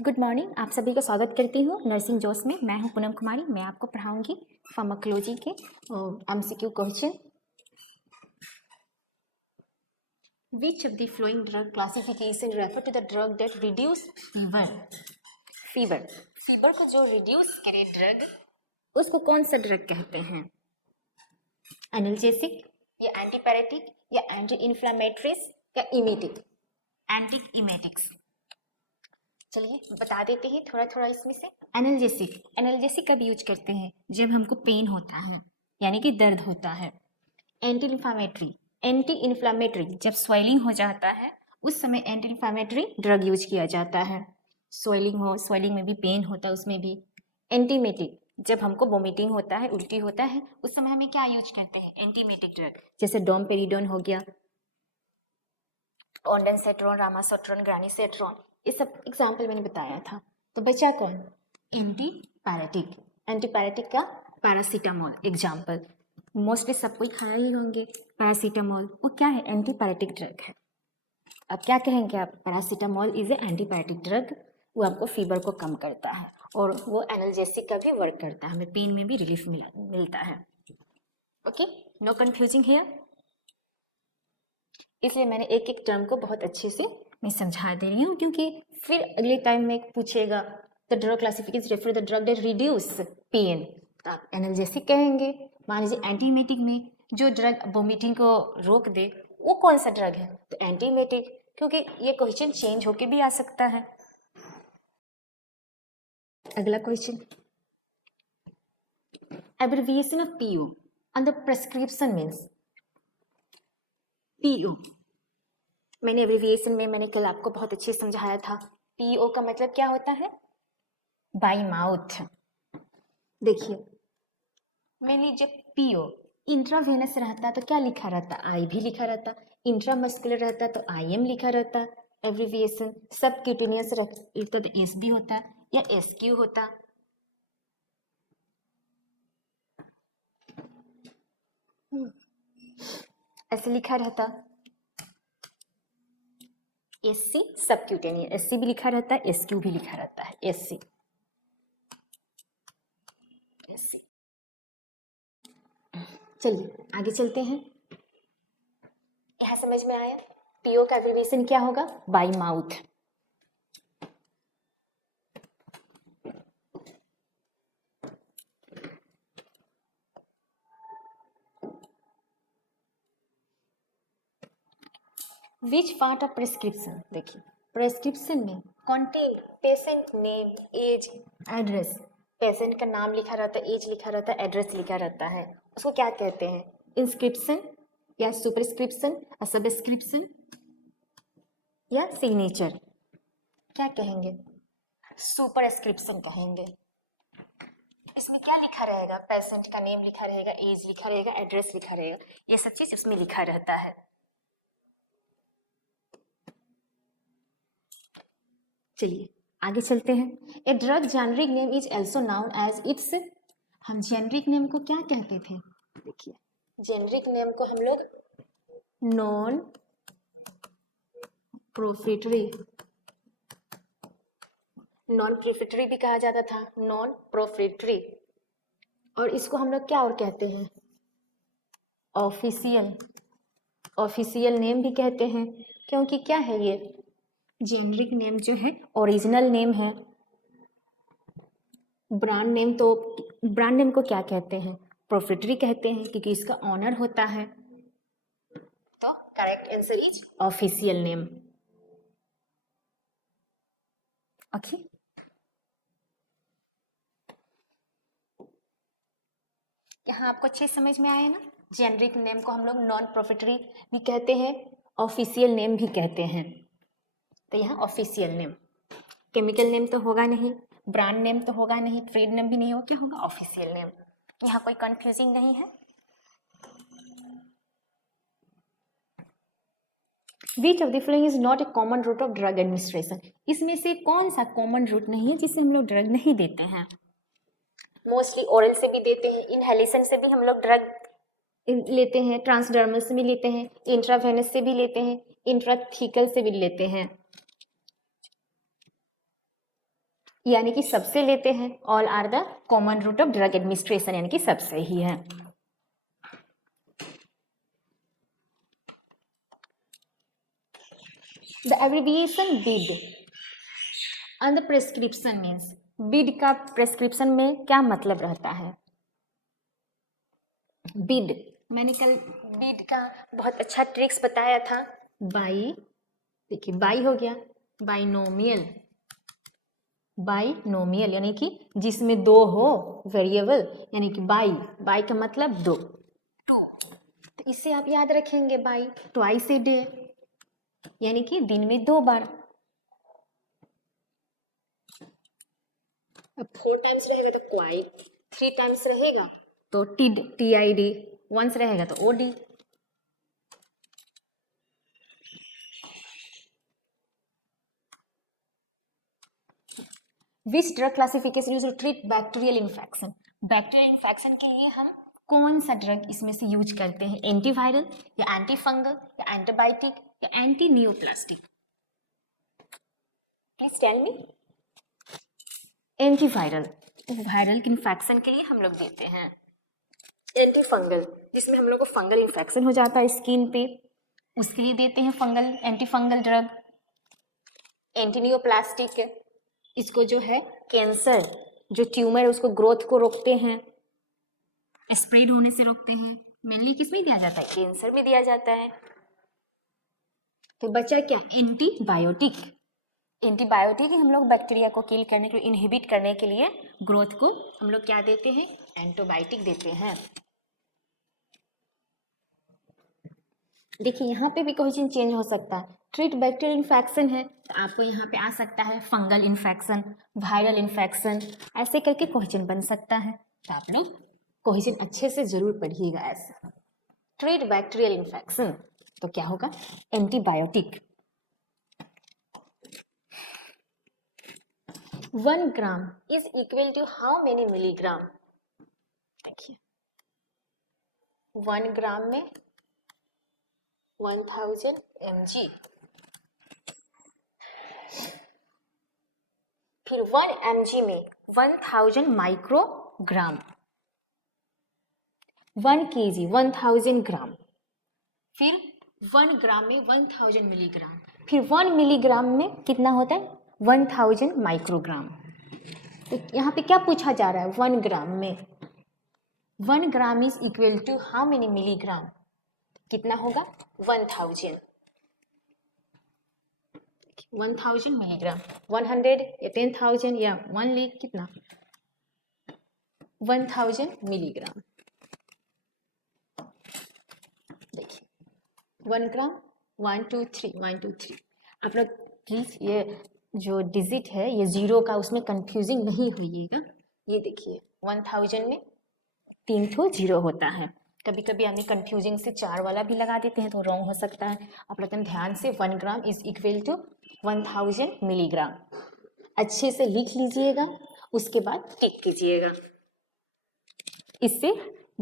Good morning. आप सभी का स्वागत करती हूँ नर्सिंग जोश में। मैं हूँ पूनम कुमारी। मैं आपको पढ़ाऊँगी फार्माकोलॉजी के MCQ question. Which of the following drug classification refer to the drug that reduce fever को जो रिड्यूस करे ड्रग, उसको कौन सा ड्रग कहते हैं? एनाल्जेसिक या एंटीपैरेटिक या एंटी इन्फ्लामेटरीज या इमेटिक? Anti emetics. चलिए बता देते हैं थोड़ा थोड़ा इसमें से। एनाल्जेसिक कब यूज करते हैं? जब हमको पेन होता है, यानी कि दर्द होता है। एंटी इन्फ्लामेटरी जब स्वेलिंग हो जाता है, उस समय एंटी इन्फ्लामेटरी ड्रग यूज किया जाता है। स्वेलिंग में भी पेन होता है, उसमें भी। एंटीमेटिक जब हमको वोमिटिंग होता है, उल्टी होता है, उस समय हमें क्या यूज करते हैं? एंटीमेटिक ड्रग, जैसे डोमपेरिडोन हो गया, ऑन्डेंसेट्रॉन, रामासेट्रॉन, ग्रानिसेट्रॉन, ये सब एग्जाम्पल मैंने बताया था। तो बचा कौन? एंटीपैरेटिक का पैरासीटामोल एग्जाम्पल। मोस्टली सब कोई खाया ही होंगे पैरासीटामोल। वो क्या है? एंटीपैरेटिक ड्रग है। अब क्या कहेंगे आप? Paracetamol is a antipyretic drug. वो आपको फीवर को कम करता है और वो एनाल्जेसिक का भी वर्क करता है, हमें पेन में भी रिलीफ मिलता है। Okay, no confusing here. इसलिए मैंने एक एक टर्म को बहुत अच्छे से मैं समझा दे रही हूँ, क्योंकि फिर अगले टाइम में पूछेगा the drug classification refer the drug that reduce pain, तो आप एनाल्जेसिक कहेंगे। मान लीजिए एंटीमेटिक में जो ड्रग वोमिटिंग को रोक दे, वो कौन सा ड्रग है? तो एंटीमेटिक, क्योंकि ये क्वेश्चन चेंज होके भी आ सकता है। अगला question, abbreviation of PO on the prescription means. PO मैंने एब्रिविएशन में मैंने कल आपको बहुत अच्छे से समझाया था। PO का मतलब क्या होता है? By mouth. देखिए, मैंने जब PO इंट्रावेनस रहता तो क्या लिखा रहता? आई भी लिखा रहता। इंट्रामस्कुलर रहता तो IM लिखा रहता। एब्रिविएशन सबक्यूटेनियस रहता तो SB होता या SQ होता। ऐसे लिखा रहता। SC सबक्यूटेनियस, SC भी लिखा रहता है, SQ भी लिखा रहता है। SC चलिए आगे चलते हैं। यह समझ में आया? PO का एब्रिविएशन क्या होगा? By mouth. Which part of prescription, देखिए प्रेस्क्रिप्शन में contain patient name, age, address. Patient का नाम लिखा रहता है, एज लिखा रहता है, एड्रेस लिखा रहता है, उसको क्या कहते हैं? इंस्क्रिप्शन या सुपरस्क्रिप्शन या सबस्क्रिप्शन या सिग्नेचर? क्या कहेंगे? सुपरस्क्रिप्शन कहेंगे। इसमें क्या लिखा रहेगा? पेशेंट का नेम लिखा रहेगा, एज लिखा रहेगा, एड्रेस लिखा रहेगा, ये सब चीज उसमें लिखा रहता है। चलिए आगे चलते हैं। A drug generic name is also known as its. हम जेनरिक नेम को क्या कहते थे? देखिए, जेनरिक नेम को हम लोग नॉन प्रोफिटरी भी कहा जाता था, नॉन प्रोफिटरी। और इसको हम लोग क्या और कहते हैं? ऑफिशियल नेम भी कहते हैं, क्योंकि क्या है ये? जेनरिक नेम जो है ओरिजिनल नेम है। ब्रांड नेम को क्या कहते हैं? प्रोफिटरी कहते हैं, क्योंकि इसका ऑनर होता है। तो correct answer is official name. Okay, यहाँ आपको अच्छे समझ में आया ना? जेनरिक नेम को हम लोग नॉन प्रोफिटरी भी कहते हैं, ऑफिशियल नेम भी कहते हैं। तो यहाँ ऑफिशियल नेम, केमिकल नेम तो होगा नहीं, ब्रांड नेम तो होगा नहीं, ट्रेड नेम भी नहीं होगा, क्या होगा? Official name. यहाँ कोई कंफ्यूजिंग नहीं है। Which of the following is not a common route of drug administration? इसमें से कौन सा कॉमन रूट नहीं है जिससे हम लोग ड्रग नहीं देते हैं? मोस्टली ओरल से भी देते हैं, इनहेलेशन से भी हम लोग ड्रग लेते हैं, ट्रांसडर्मल से भी लेते हैं, इंट्रावेनस से भी लेते हैं, इंट्राथीकल से भी लेते हैं। यानी कि सबसे लेते हैं, all are the common route of drug administration, यानी कि सबसे ही है। The abbreviation BID on the prescription means, BID का प्रेस्क्रिप्शन में क्या मतलब रहता है? BID, मैंने कल BID का बहुत अच्छा ट्रिक्स बताया था। बाई, देखिए बाई हो गया, बाइनोमियल, बाइनोमियल यानी कि जिसमें दो हो वेरिएबल, यानी कि बाई, बाई का मतलब दो, टू, तो इससे आप याद रखेंगे बाई, ट्वाइस ए डे, यानी कि दिन में 2 बार। अब 4 टाइम्स रहेगा तो क्वाइट, 3 टाइम्स रहेगा तो टिड, TID, वंस रहेगा तो OD। Which drug classification use to treat bacterial infection, bacterial infection के लिए हम कौन सा ड्रग इसमें से यूज करते हैं? एंटीवायरल या एंटी फंगल या एंटीबायोटिक या anti neoplastic? Please tell me. Antiviral, viral infection के लिए हम लोग देते हैं। एंटी फंगल, जिसमें हम लोग को फंगल इन्फेक्शन हो जाता है स्किन पे, उसके लिए देते हैं fungal, anti fungal drug. Anti neoplastic, इसको जो है कैंसर, जो ट्यूमर है उसको ग्रोथ को रोकते हैं, स्प्रेड होने से रोकते हैं। मेनली किस में दिया जाता है? कैंसर में दिया जाता है। तो बचा क्या? एंटीबायोटिक, एंटीबायोटिक हम लोग बैक्टीरिया को किल करने के लिए, इनहिबिट करने के लिए, ग्रोथ को हम लोग क्या देते हैं? एंटीबायोटिक देते हैं। देखिए यहाँ पे भी क्वेश्चन चेंज हो सकता है। ट्रीट बैक्टीरियल इन्फेक्शन है तो आपको यहाँ पे आ सकता है फंगल इन्फेक्शन, वायरल इन्फेक्शन, ऐसे करके क्वेश्चन बन सकता है। तो आप लोग क्वेश्चन अच्छे से जरूर पढ़िएगा ऐसे। ट्रीट बैक्टीरियल इन्फेक्शन तो क्या होगा? Antibiotic. 1 gram is equal to how many milligram? देखिए 1 ग्राम में 1000 mg, फिर 1 mg में 1000 माइक्रोग्राम, 1 kg 1000 ग्राम, फिर 1 ग्राम में 1000 मिलीग्राम, फिर 1 मिलीग्राम में कितना होता है? 1000 माइक्रोग्राम। तो यहाँ पे क्या पूछा जा रहा है? 1 ग्राम में, 1 gram is equal to how many milligram? कितना होगा? 1000, 1000 मिलीग्राम, 100 या 10,000 या 1 लीटर, कितना? 1000 मिलीग्राम। देखिए 1 ग्राम, 1 2 3, 1 2 3। आप लोग प्लीज ये जो डिजिट है ये जीरो का, उसमें कंफ्यूजिंग नहीं होइएगा। ये देखिए 1000 में 3 ठो जीरो होता है, कभी कभी हमें कंफ्यूजिंग से 4 वाला भी लगा देते हैं तो रॉन्ग हो सकता है। आप लोग ध्यान से 1 gram is equal to 1000 milligram अच्छे से लिख लीजिएगा, उसके बाद टिक कीजिएगा, इससे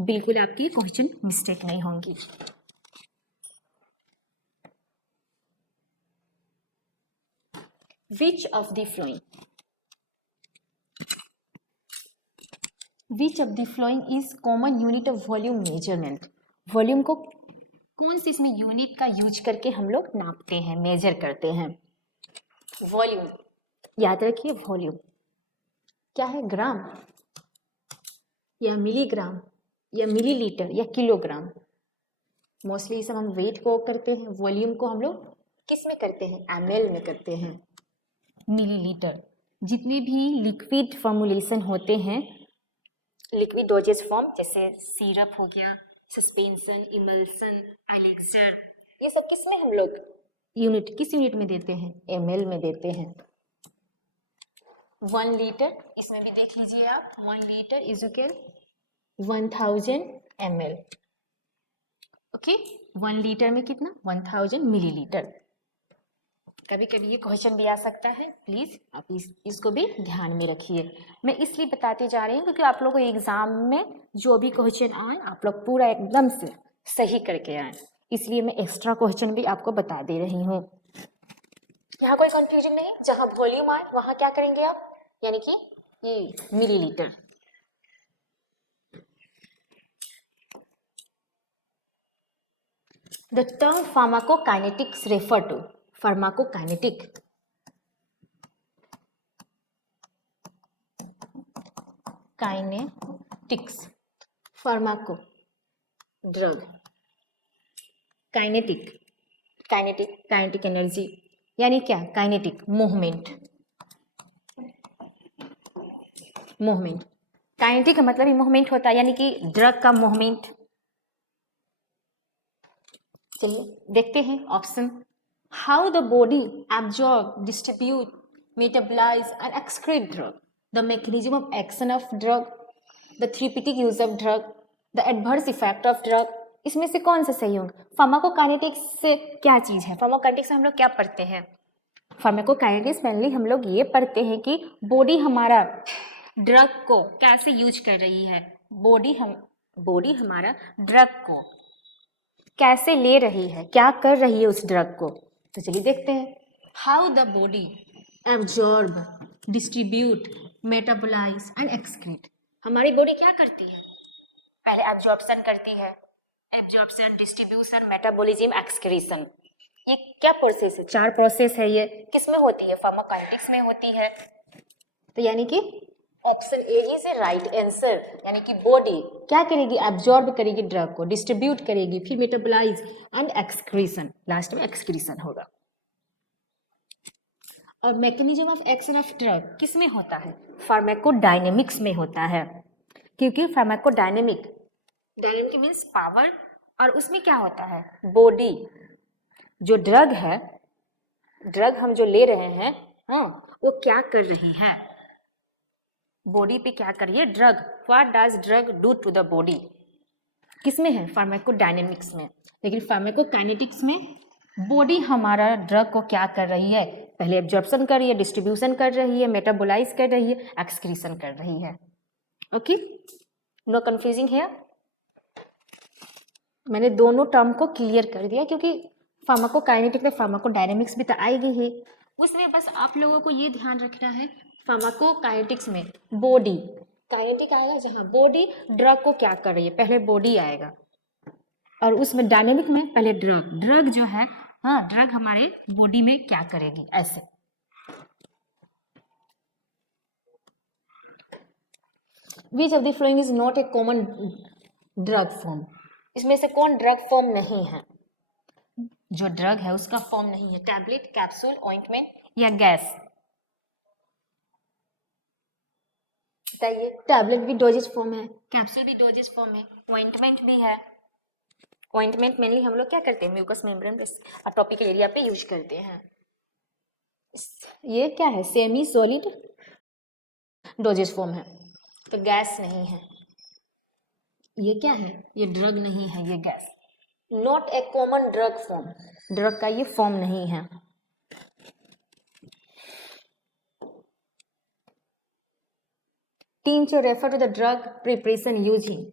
बिल्कुल आपकी क्वेश्चन मिस्टेक नहीं होंगी। Which of the following is common unit of volume measurement? Volume को कौन सी इसमें यूनिट का यूज करके हम लोग नापते हैं, मेजर करते हैं? वॉल्यूम, याद रखिए वॉल्यूम क्या है? ग्राम या मिलीग्राम या मिलीलीटर या किलोग्राम। मोस्टली सब हम वेट को करते हैं, वॉल्यूम को हम लोग किस में करते हैं? ml में करते हैं, मिलीलीटर। जितने भी लिक्विड फॉर्मुलेशन होते हैं, लिक्विड डोजेज फॉर्म, जैसे सिरप हो गया, सस्पेंशन, इमल्सन, एलिक्सर, ये सब किस में हम लोग यूनिट, किस यूनिट में देते हैं? ml में देते हैं। 1 लीटर, इसमें भी देख लीजिए आप, 1 litre is equal 1000 ml। Okay, 1 litre में कितना? 1000 मिलीलीटर। कभी कभी ये क्वेश्चन भी आ सकता है, प्लीज आप इसको भी ध्यान में रखिए। मैं इसलिए बताते जा रही हूँ क्योंकि आप लोगों को एग्जाम में जो भी क्वेश्चन आए आप लोग पूरा एकदम से सही करके आए, इसलिए मैं एक्स्ट्रा क्वेश्चन भी आपको बता दे रही हूँ। यहाँ कोई कंफ्यूजन नहीं, जहाँ वॉल्यूम आए वहाँ क्या करेंगे आप? यानी कि ये millilitre. The term pharmacokinetics refer to pharmacokinetic kinetics pharmaco drug kinetic kinetic energy यानी क्या काइनेटिक मूवमेंट काइनेटिक का मतलब ही मूवमेंट होता है यानी कि ड्रग का मूवमेंट। चलिए देखते हैं option. How the body absorb distribute metabolise and excrete drug, the mechanism of action of drug, the therapeutic use of drug, the adverse effect of drug. इसमें से कौन सा सही होगा? फार्माकोकाइनेटिक्स से क्या चीज है? फार्माकोकाइनेटिक्स में हम लोग क्या पढ़ते हैं? फार्माकोकाइनेटिक्स मेनली हम लोग ये पढ़ते हैं कि बॉडी हमारा ड्रग को कैसे यूज कर रही है, बॉडी हमारा ड्रग को कैसे ले रही है, क्या कर रही है उस ड्रग को। तो चलिए देखते हैं। How the body absorb distribute metabolise and excrete. हमारी बॉडी क्या करती है? पहले एब्जॉर्प्शन करती है, एब्जॉर्प्शन, डिस्ट्रीब्यूशन, मेटाबॉलिज्म, एक्सक्रीशन। ये क्या प्रोसेस है? 4 प्रोसेस है। ये किस में होती है? फार्माकोकाइनेटिक्स में होती है। तो यानी कि option A is a right answer, यानी कि बॉडी क्या करेगी? एब्जॉर्ब करेगी ड्रग को, डिस्ट्रीब्यूट करेगी, फिर मेटाबोलाइज एंड एक्सक्रीशन, लास्ट में एक्सक्रीशन होगा। और mechanism of action of drug किस में होता है? फार्माकोडायनेमिक्स में होता है, क्योंकि फार्माकोडायनेमिक मीन्स पावर, और उसमें क्या होता है? बॉडी जो ड्रग है, ड्रग हम जो ले रहे हैं, हाँ, वो क्या कर रही है? बॉडी पे क्या कर रही है drug? What does drug do to the body? किसमें है? फार्माकोडायनेमिक्स में। लेकिन फार्माकोकाइनेटिक्स में बॉडी हमारा ड्रग को क्या कर रही है? पहले एब्जॉर्प्शन कर रही है, डिस्ट्रीब्यूशन कर रही है, मेटाबोलाइज कर रही है, एक्सक्रीशन कर रही है। ओके, नो कंफ्यूजिंग है। मैंने दोनों टर्म को क्लियर कर दिया, क्योंकि फार्माकोकाइनेटिक में फार्माकोडायनेमिक्स भी तो आएगी ही, उसमें बस आप लोगों को ये ध्यान रखना है। फार्माकोकाइनेटिक्स में बॉडी, काइनेटिक आएगा जहाँ बॉडी ड्रग को क्या कर रही है, पहले बॉडी आएगा, और उसमें डायनेमिक में पहले ड्रग जो है, हाँ, ड्रग हमारे बॉडी में क्या करेगी, ऐसे। विच of the following is not a common drug form? इसमें से कौन ड्रग फॉर्म नहीं है? जो ड्रग है उसका फॉर्म नहीं है। टैबलेट, कैप्सूल, ऑइंटमेंट या गैस? बताइए। टैबलेट भी डोजेज फॉर्म है, कैप्सूल भी डोजेज फॉर्म है, ऑइंटमेंट भी है। ऑइंटमेंट मेनली हम लोग क्या करते हैं? म्यूकस मेम्ब्रेन पे, टॉपिकल एरिया पे यूज करते हैं। ये क्या है? सेमी सॉलिड डोजेज फॉर्म है, तो गैस नहीं है। ये क्या है? ये ड्रग नहीं है, ये gas. Not a common drug form, drug का ये फॉर्म नहीं है। Tincture refer to the drug preparation using.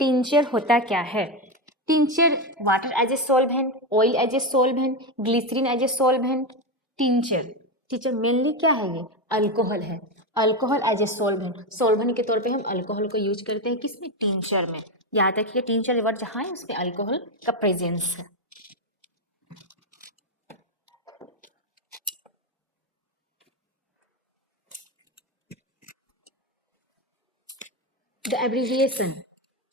Tincture होता क्या है? Tincture water as a solvent, oil as a solvent, glycerine as a solvent. Tincture mainly क्या है? ये अल्कोहल है। अल्कोहल एज ए सॉल्वेंट के तौर पे हम अल्कोहल को यूज करते हैं। किसमें? टिंचर में। याद रखिए, टिंचर वर्ड जहाँ है उसमें अल्कोहल का प्रेजेंस है। The abbreviation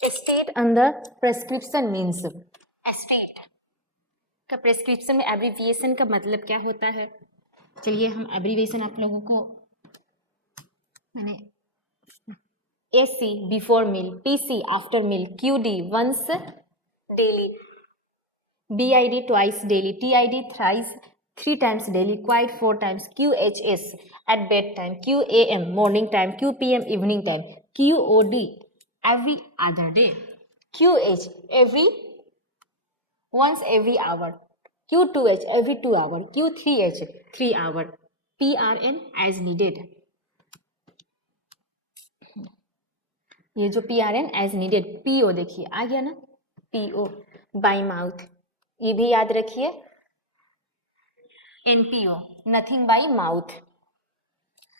state under prescription means, state का प्रेस्क्रिप्शन में एब्रीविएशन का मतलब क्या होता है? चलिए हम एब्रीविएशन आप लोगों को, मैंने AC before meal, PC after meal, QD once daily, BID twice daily, TID thrice 3 times daily, quite 4 times, QHS at bed time, QAM morning time, QPM evening time, QOD every other day, QH every once every hour, Q2H every 2 hour, Q3H 3 hour, PRN as needed। ये जो PRN as needed, PO देखिए आ गया ना, PO by mouth, ये भी याद रखिए। NPO nothing by mouth.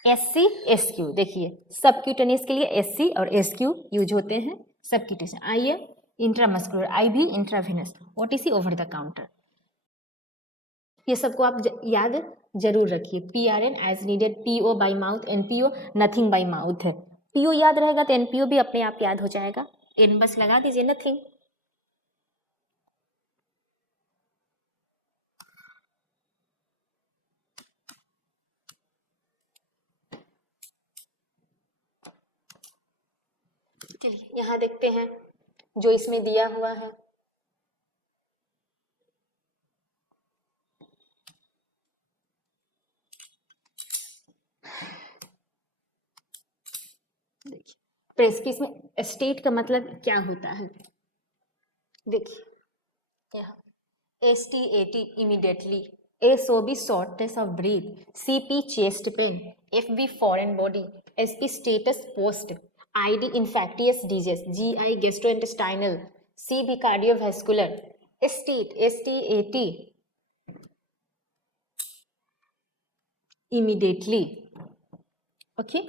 SC SQ, देखिए सबक्यूटेनियस के लिए SC और SQ यूज होते हैं subcutaneous. IM intramuscular, IV intravenous, OTC over the counter. ये सबको आप याद जरूर रखिए। PRN as needed, PO by mouth, NPO nothing by mouth है। PO याद रहेगा तो NPO भी अपने आप याद हो जाएगा। N बस लगा दीजिए, नथिंग। चलिए यहाँ देखते हैं जो इसमें दिया हुआ है। देखिए प्रेस्किस में स्टेट का मतलब क्या होता है, देखिए यहाँ STAT immediately, SOB shortness of breath, CP chest pain, FB foreign body, SP status post, ID infectious disease, GI gastrointestinal, CB cardiovascular, state STAT immediately. Okay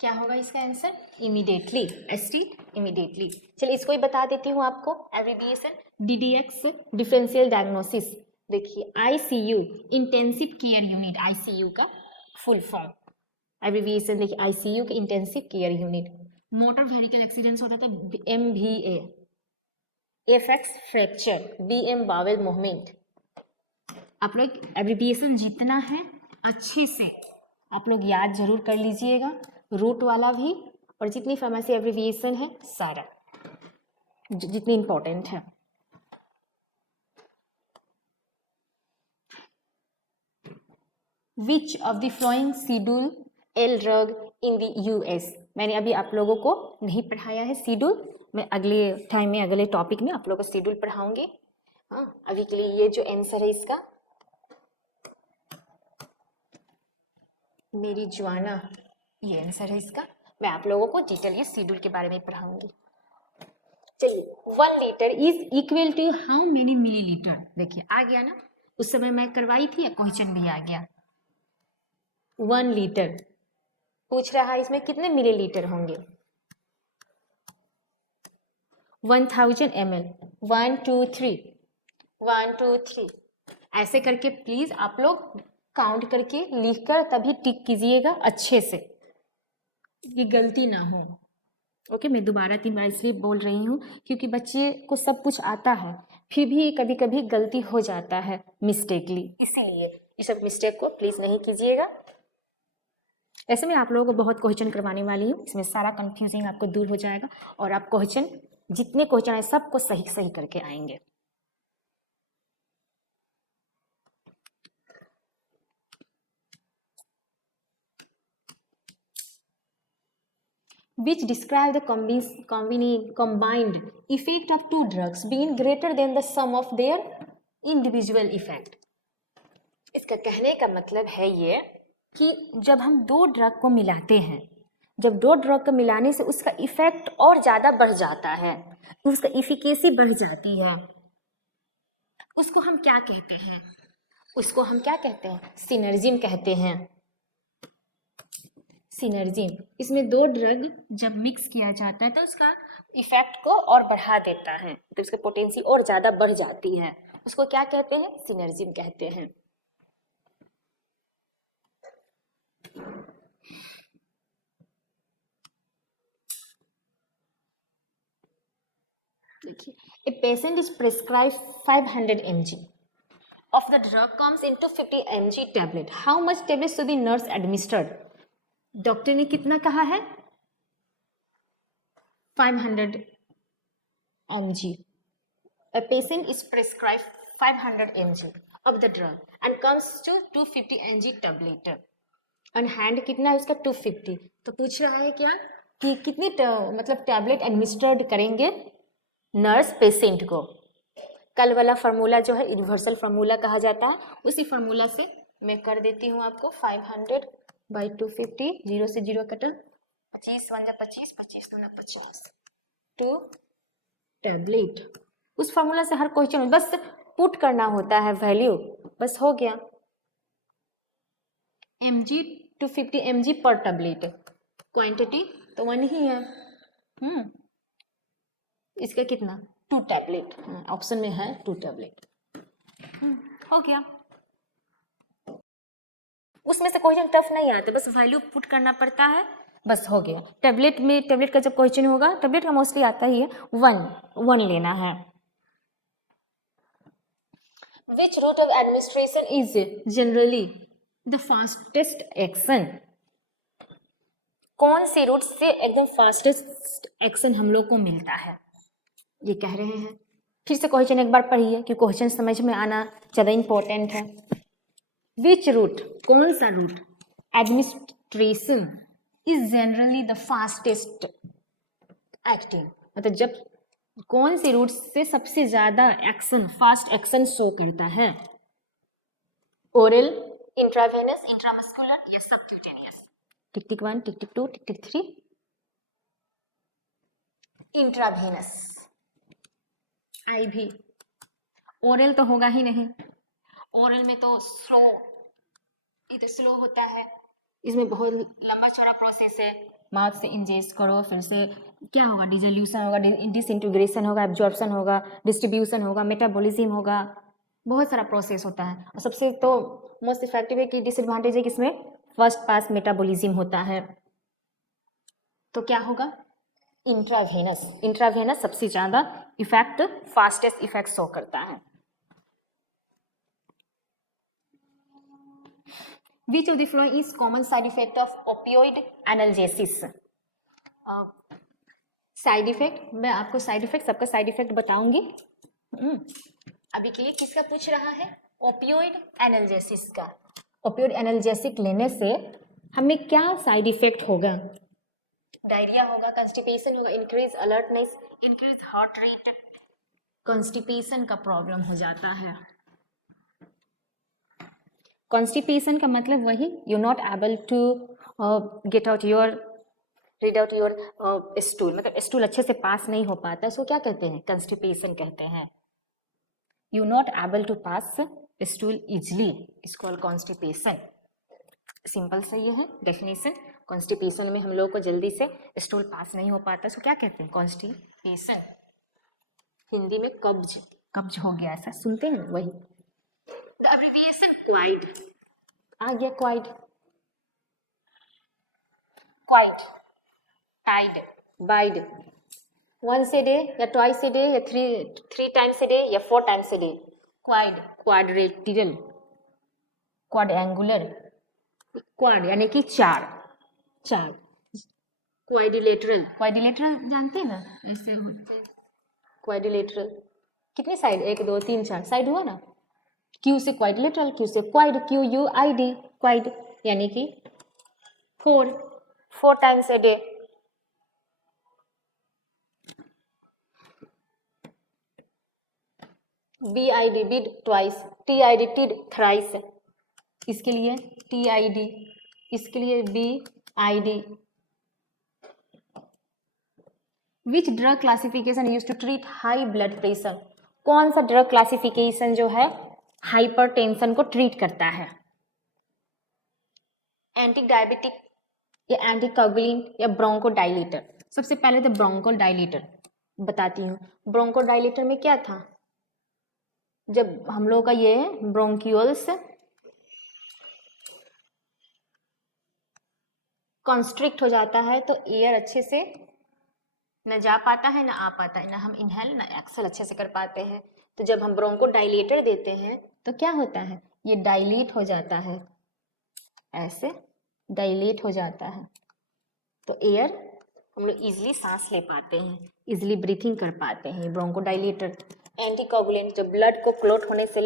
क्या होगा इसका आंसर, इमीडिएटली, ST इमीडिएटली। चलिए इसको ही बता देती हूँ आपको एब्रिविएशन, DDX डिफरेंशियल डायग्नोसिस। देखिए ICU intensive care unit, ICU का फुल फॉर्म एब्रिविएशन देखिए ICU के intensive care unit. Motor vehicle accidents होता था MVA, FX fracture, BM bowel movement. आप लोग एब्रिविएशन जितना है अच्छे से आप लोग याद जरूर कर लीजिएगा, रूट वाला भी और जितनी फार्मेसी एब्रिविएशन है सारा जितनी इंपॉर्टेंट है। विच of the flowing schedule L drug in the US, मैंने अभी आप लोगों को नहीं पढ़ाया है शेड्यूल, मैं अगले टाइम में अगले टॉपिक में आप लोगों को शेड्यूल पढ़ाऊंगी। हाँ अभी के लिए ये जो आंसर है इसका मेरी ज्वाना, ये आंसर है इसका। मैं आप लोगों को डिटेल ये शेड्यूल के बारे में पढ़ाऊंगी। चलिए 1 litre is equal to how many millilitre, देखिए आ गया ना, उस समय मैं करवाई थी, क्वेश्चन भी आ गया। 1 लीटर पूछ रहा है इसमें कितने मिलीलीटर होंगे, 1000 ml, 1 2 3 1 2 3 ऐसे करके प्लीज आप लोग काउंट करके लिखकर तभी टिक कीजिएगा अच्छे से, ये गलती ना हो। ओके मैं दोबारा 3 बार इसलिए बोल रही हूँ क्योंकि बच्चे को सब कुछ आता है फिर भी कभी कभी गलती हो जाता है मिस्टेकली, इसीलिए ये सब मिस्टेक को प्लीज नहीं कीजिएगा। ऐसे में आप लोगों को बहुत क्वेश्चन करवाने वाली हूँ, इसमें सारा कंफ्यूजिंग आपको दूर हो जाएगा और आप क्वेश्चन जितने क्वेश्चन है सबको सही सही करके आएंगे। which describe the combined effect of two drugs being greater than the sum of their individual effect। इसका कहने का मतलब है ये कि जब हम दो ड्रग को मिलाते हैं, जब दो ड्रग को मिलाने से उसका इफेक्ट और ज़्यादा बढ़ जाता है, उसका इफिकेसी बढ़ जाती है, उसको हम क्या कहते हैं, उसको हम क्या कहते हैं, सिनर्जिम कहते हैं। सिनर्जिम, इसमें दो ड्रग जब मिक्स किया जाता है तो उसका इफेक्ट को और बढ़ा देता है, तो उसकी पोटेंसी और ज़्यादा बढ़ जाती है, उसको क्या कहते हैं, सिनर्जिम कहते हैं। देखिए, a patient is prescribe 500 mg of the drug comes into 50 mg tablet. How much tablets to be nurse administered? Doctor ने कितना कहा है, 500 mg. A patient is prescribed 500 mg of the drug and comes to 250 mg tablet. On hand कितना है उसका 250, तो पूछ रहा है क्या कि कितनी मतलब टैबलेट एडमिनिस्टर्ड करेंगे नर्स पेशेंट को। कल वाला फार्मूला जो है यूनिवर्सल फार्मूला कहा जाता है, उसी फार्मूला से मैं कर देती हूँ आपको 500 बाई 250, 0 से 0 कटा, 25 1 जा 25, 25 2 50, 2 टैबलेट। उस फार्मूला से हर क्वेश्चन बस पुट करना होता है वैल्यू, बस हो गया। mg 250 mg पर टेबलेट, क्वांटिटी तो 1 ही है। इसका कितना 2 टैबलेट, ऑप्शन में है 2 टैबलेट। हो गया। उसमें से क्वेश्चन टफ नहीं आता, बस वैल्यू पुट करना पड़ता है, बस हो गया। टेबलेट में, टेबलेट का जब क्वेश्चन होगा, टेबलेट का मोस्टली आता ही है, 1 लेना है। Which route of administration is generally the fastest action? कौन सी रूट से एकदम फास्टेस्ट एक्शन हम लोग को मिलता है, ये कह रहे हैं। फिर से क्वेश्चन एक बार पढ़िए कि क्वेश्चन समझ में आना ज़्यादा इम्पोर्टेंट है। विच रूट, कौन सा route, administration is generally the fastest acting, मतलब जब कौन सी रूट से सबसे ज्यादा एक्शन, फास्ट एक्शन शो करता है, ओरल, इंट्रावेनस, इंट्रामस्कुलर या subcutaneous. Tick tick 1, tick tick 2, tick tick 3। Intravenous, IV. Oral तो होगा ही नहीं, ओरल में तो स्लो, ये तो स्लो होता है, इसमें बहुत लंबा चौड़ा प्रोसेस है। माउथ से इंजेस्ट करो, फिर से क्या होगा, डिसोल्यूशन होगा, डिसइंटीग्रेशन होगा, एब्जॉर्प्शन होगा, डिस्ट्रीब्यूशन होगा, मेटाबॉलिज्म होगा, बहुत सारा प्रोसेस होता है। और सबसे तो मोस्ट इफेक्टिव है कि डिसएडवांटेज है कि इसमें फर्स्ट पास मेटाबॉलिज्म होता है। तो क्या होगा, इंट्रावेनस। इंट्रावेनस सबसे ज़्यादा इफेक्ट, फास्टेस्ट इफेक्ट शो करता है। Which of the following is common side effect of opioid analgesis? Side effect, मैं आपको साइड इफेक्ट, सबका साइड इफेक्ट बताऊंगी। अभी के लिए किसका पूछ रहा है, ओपियोइड एनाल्जेसिस का। ओपियोइड एनाल्जेसिक लेने से हमें क्या साइड इफेक्ट होगा, डायरिया होगा, कंस्टिपेशन होगा, increase alertness, increase heart rate, constipation का प्रॉब्लम हो जाता है। कॉन्स्टिपेशन का मतलब वही, you not able to get out your, read out your stool, मतलब स्टूल अच्छे से पास नहीं हो पाता, इसको क्या कहते हैं, कॉन्स्टिपेशन कहते हैं। You not able to pass stool easily is called constipation. Simple से ये है डेफिनेशन। कॉन्स्टिपेशन में हम लोग को जल्दी से स्टूल पास नहीं हो पाता, इसको क्या कहते हैं, कॉन्स्टिपेशन। हिंदी में कब्ज, कब्ज हो गया, ऐसा सुनते हैं वही। The abbreviation QUID आ गया, QID, QID, TID, BID, once a day या twice a day या three times a day या 4 times a day। QID, quadrilateral, quadrangular, quad यानी कि चार, क्वाड्रिलेटरल, क्वाड्रिलेटरल जानते हैं ना, ऐसे होते हैं क्वाड्रिलेटरल। कितने साइड, 1 2 3 4 साइड हुआ ना। क्यू से क्वाड्रिलेटरल, क्यू से क्वाइड, QUID, क्वाइड यानी कि 4 times a day. BID, bid twice, TID, tid thrice, इसके लिए TID, इसके लिए BID। Which drug classification use to treat high blood pressure, कौन सा ड्रग क्लासिफिकेशन जो है हाइपरटेंशन को ट्रीट करता है, एंटी डायबिटिक या एंटीकोगुलेंट या ब्रोंकोडाइलेटर। सबसे पहले तो ब्रोंकोडाइलेटर बताती हूँ। ब्रोंकोडाइलेटर में क्या था, जब हम लोग का ये ब्रोंक्यूल्स कॉन्स्ट्रिक्ट हो जाता है तो एयर अच्छे से न जा पाता है, ना आ पाता है, ना हम इनहेल ना एक्सेल अच्छे से कर पाते हैं। तो जब हम ब्रोंकोडाइलेटर देते हैं तो क्या होता है, ये डाइलेट हो जाता है, ऐसे डाइलेट हो जाता है, तो एयर हम लोग इजीली सांस ले पाते हैं, इजीली ब्रीथिंग कर पाते हैं। ब्रोंकोडाइलेटर। एंटीकोगुलेंट, जो ब्लड को क्लॉट होने से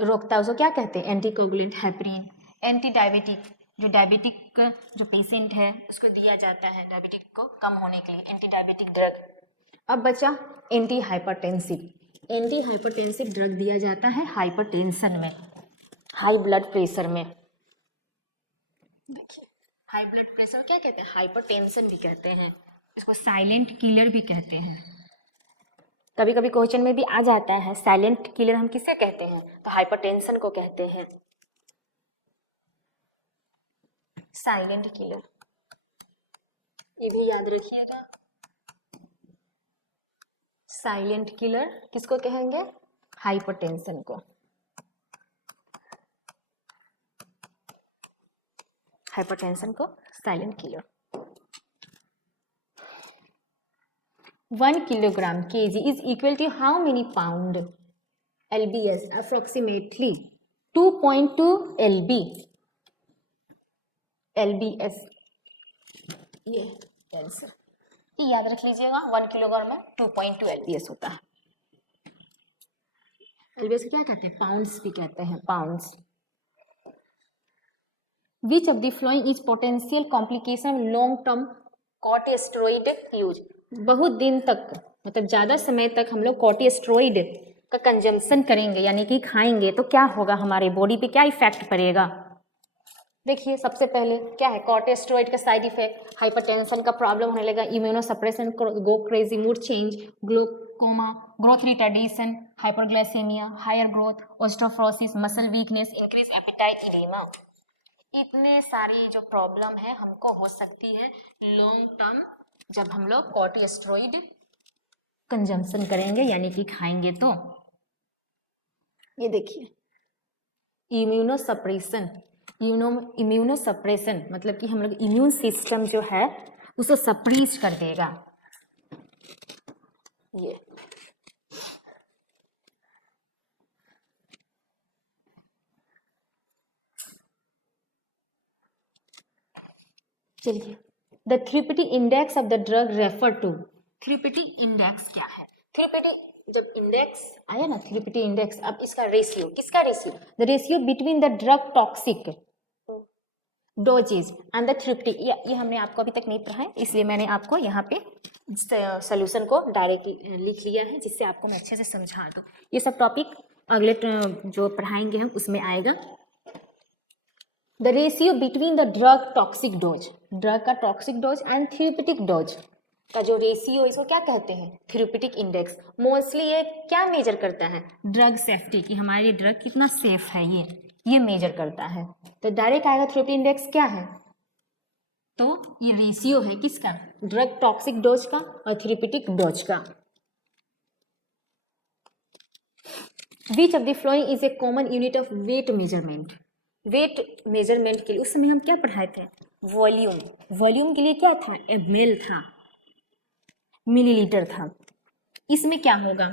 रोकता है उसको क्या कहते हैं, एंटीकोगुलेंट, हेपरिन। एंटी डायबिटिक, जो डायबिटिक जो पेशेंट है उसको दिया जाता है डायबिटिक को कम होने के लिए, एंटी डायबिटिक ड्रग। अब बचा anti hypertensive. Anti hypertensive drug दिया जाता है हाइपरटेंशन में, हाई ब्लड प्रेशर में। देखिए हाई ब्लड प्रेशर क्या कहते हैं, हाइपरटेंशन भी कहते हैं, इसको साइलेंट किलर भी कहते हैं। कभी कभी क्वेश्चन में भी आ जाता है साइलेंट किलर हम किसे कहते हैं, तो हाइपरटेंशन को कहते हैं। साइलेंट किलर, ये भी याद रखिएगा। साइलेंट किलर किसको कहेंगे? हाइपरटेंशन को। हाइपरटेंशन को silent killer. 1 kilogram kg is equal to how many pound? LBS approximately 2.2 LB। LBS ये आंसर, ये याद रख लीजिएगा। 1 किलोग्राम में 2.2 LBS होता है। LBS क्या कहते हैं? पाउंड्स भी कहते हैं, pounds. Which of the following is potential complication of long term corticosteroid use? बहुत दिन तक, मतलब ज़्यादा समय तक हम लोग कॉर्टिकोस्टेरॉइड का कंजम्पशन करेंगे यानी कि खाएंगे तो क्या होगा, हमारे बॉडी पे क्या इफेक्ट पड़ेगा? देखिए सबसे पहले क्या है कॉर्टिकोस्टेरॉइड का साइड इफेक्ट? हाइपरटेंशन का प्रॉब्लम होने लगा, immunosuppression, go crazy, mood change, glaucoma, growth retardation, hyperglycaemia, higher growth, osteoporosis, muscle weakness, increase appetite, oedema. इतने सारी जो प्रॉब्लम है हमको हो सकती है लॉन्ग टर्म जब हम लोग कॉर्टिकोस्टेरॉइड कंजम्पशन करेंगे यानी कि खाएंगे तो। ये देखिए इम्यूनोसप्रेशन, इम्यूनोसप्रेशन मतलब कि हम लोग इम्यून सिस्टम जो है उसे सप्रेस कर देगा। ये चलिए, the therapeutic index of the drug refer to. Therapeutic index क्या है? थेरेप्यूटिक जब इंडेक्स आया ना, थेरेप्यूटिक इंडेक्स, अब इसका रेशियो, किसका ratio? The ratio between the drug toxic dosages and the therapeutic. ये हमने आपको अभी तक नहीं पढ़ा है, इसलिए मैंने आपको यहाँ पे सोल्यूशन को डायरेक्ट लिख लिया है जिससे आपको मैं अच्छे से समझा दूँ। ये सब टॉपिक अगले जो पढ़ाएंगे हम उसमें आएगा। The ratio between the drug toxic dose, drug का toxic dose and therapeutic dose का जो रेशियो, इसको क्या कहते हैं? Therapeutic index. मोस्टली ये क्या मेजर करता है? ड्रग सेफ्टी, कि हमारी ड्रग कितना सेफ है, ये मेजर करता है। तो डायरेक्ट आएगा थेरेप्यूटिक इंडेक्स क्या है? तो ये रेशियो है किसका? ड्रग टॉक्सिक डोज का और थेरेप्यूटिक डोज का। विच of the following is a common unit of weight measurement? Weight measurement के लिए उस समय हम क्या पढ़ाए थे? वॉल्यूम। वॉल्यूम के लिए क्या था? ml था, मिलीलीटर था। इसमें क्या होगा?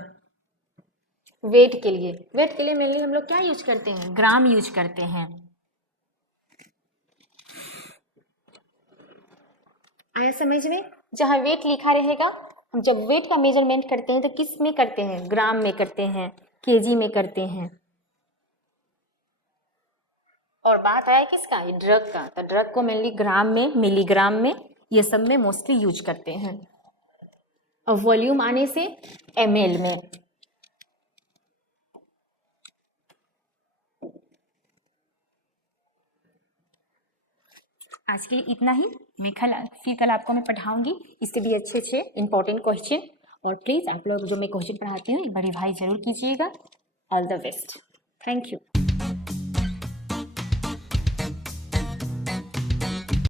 वेट के लिए, वेट के लिए मेनली हम लोग क्या यूज करते हैं? ग्राम यूज करते हैं। आया समझ में? जहाँ वेट लिखा रहेगा, हम जब वेट का मेजरमेंट करते हैं तो किस में करते हैं? ग्राम में करते हैं, केजी में करते हैं। और बात आया किसका? ड्रग का, तो ड्रग को मेनली ग्राम में, मिलीग्राम में, ये सब में मोस्टली यूज करते हैं। और वॉल्यूम आने से ml में। आज के लिए इतना ही। मैं कल आपको मैं पढ़ाऊंगी इससे भी अच्छे अच्छे इंपॉर्टेंट क्वेश्चन। और प्लीज़ आप लोग जो मैं क्वेश्चन पढ़ाती हूँ एक बार रिवाइज जरूर कीजिएगा। All the best. Thank you.